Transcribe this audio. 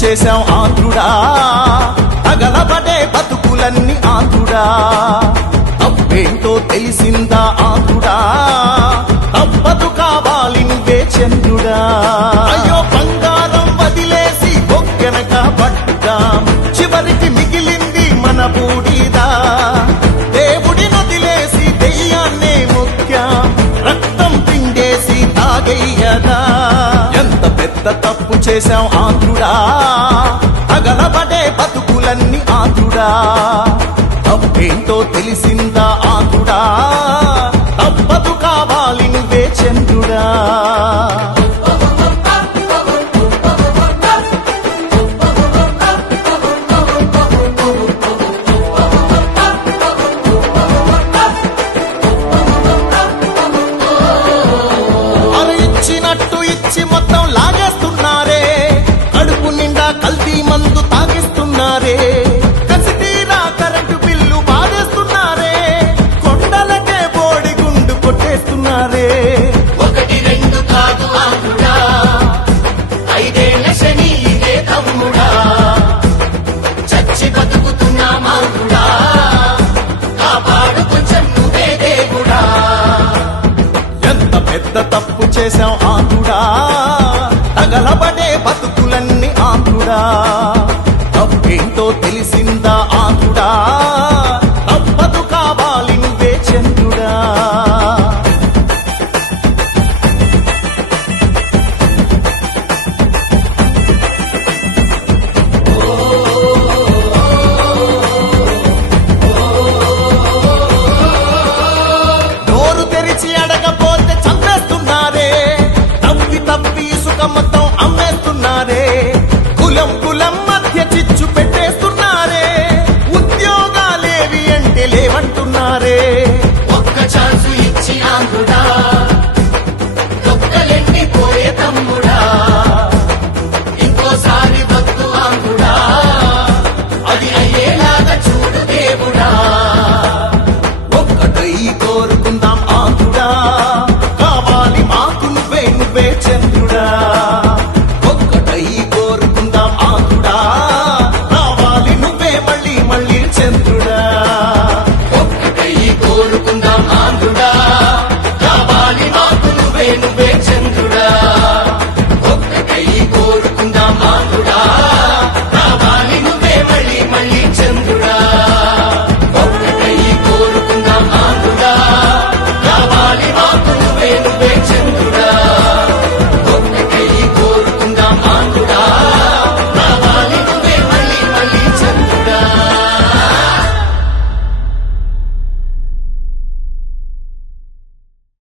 చేశాం ఆంధ్రుడా, తగలబడే బతుకులన్నీ ఆంధ్రుడా. తప్పేంటో తెలిసిందా ఆంధ్రుడా, తప్పదు కావాలి నువ్వే చంద్రుడా. అయ్యో బంగారం వదిలేసి బొక్కెనక పట్టుదాం, చివరికి మిగిలింది మన బూడిదా. దేవుడిని వదిలేసి దెయ్యాన్నే ముఖ్యం, రక్తం పిండేసి తాగయ్యదా. ఎంత పెద్ద తప్పు చేశాం ఆంధ్రుడా, తగలబడే బతుకులన్నీ ఆంధ్రుడా. తప్పేంటో తెలిసిందా ఆంధ్రుడా, తప్పదు కావాలి నువ్వే చంద్రుడా. అరు ఇచ్చినట్టు ఇచ్చి మొత్తం లాగేస్తున్నారే, కడుపు నిండా కల్తీ మందు తాగిస్తున్నారే. కసితీరా కరెంటు బిల్లు బాధేస్తున్నారే, కొండలకే బోడి గుండు కొట్టేస్తున్నారే. ఒకటి రెండు కాదు ఆంధ్రుడా, ఐదేళ్ల శని ఇదే తమ్ముడా. చచ్చి బతుకుతున్నాం ఆంధ్రుడా, కాపాడు కొంచెం నువ్వే దేవుడా. ఎంత పెద్ద తప్పు చేశాం ఆంధ్రుడా, తగలబడే బతుకులన్నీ ఆంధ్రుడా. తప్పేంటో తెలిసిందా ఆంధ్రుడా, తప్పదు కావాలి నువ్వే చంద్రుడా. నోరు తెరిచి అడగపోతే చంపేస్తున్నారే, తప్పి తప్పి ఇసుక మొత్తం అమ్మేస్తున్నారే. కులం కులం మధ్య చిచ్చు పెట్టేస్తున్నారే, ఉద్యోగాలేవి అంటే లేవంటున్నారే. ఒక్క ఛాన్సు ఇచ్చి ఆంధ్రుడా, దొక్కలెన్ని పోయే తమ్ముడా. ఇంకోసారి వద్దు ఆంధ్రుడా, అది అయ్యేలాగా చూడు దేవుడా. ఒక్కటై కోరుకుందా